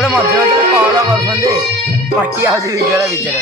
ଗୋଟେ ମଝିରେ ମଝିରେ କଲ୍ କରୁଛନ୍ତି ପାଟି ଆଉଛି ଭିଡ଼ିଓ ଭିତରେ।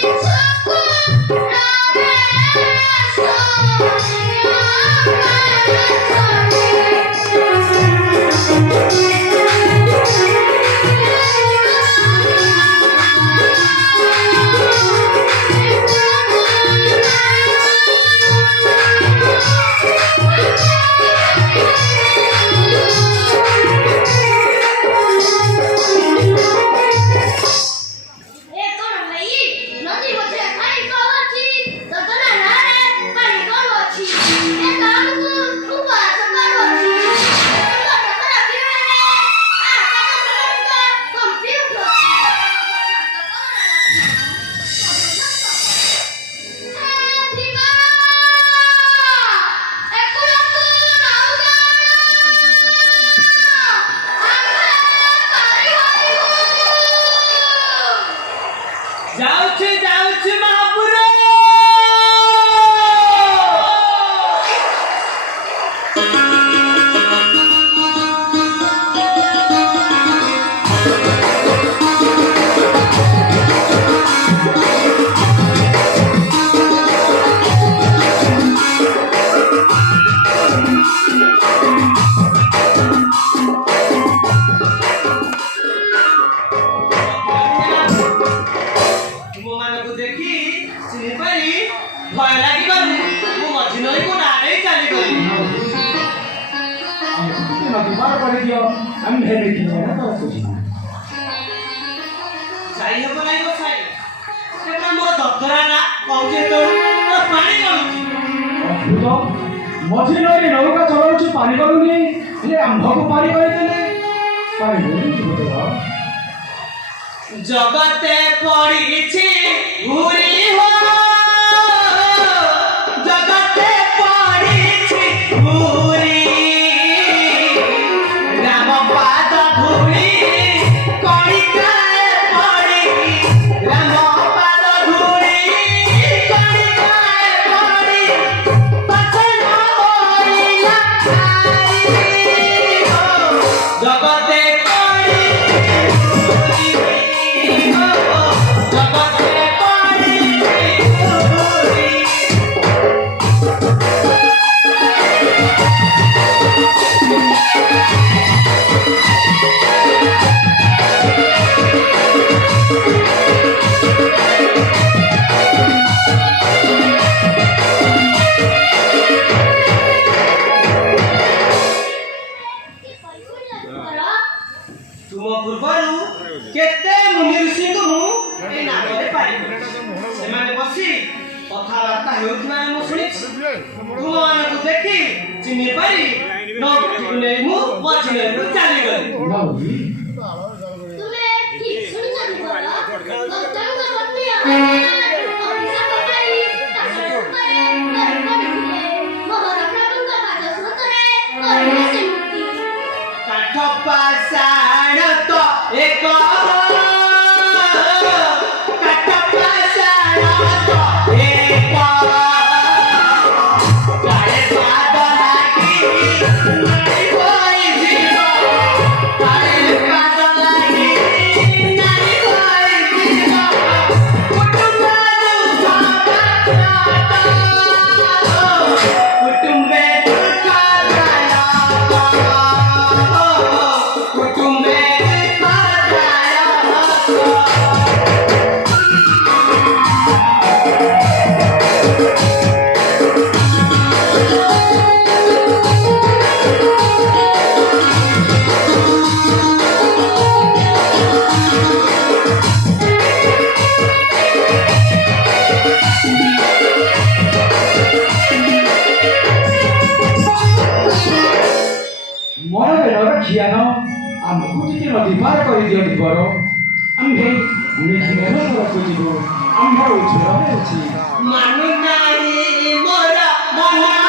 मझी नई नौका चलाऊ पानी करूनी आंभ को पानी जगते पड़ी घूरी हो जगते पड़ी घूरी राम पाद धूली कणिकाए पड़ी राम पाद धूली कणिकाए पड़ी पछन होइला जगते देखी चिन्ह पारी चली गली नदी पार कर दियो दिबर आम्भे मेघ को जीवो आम्भर उछल अछि मानु नाही मोरा मना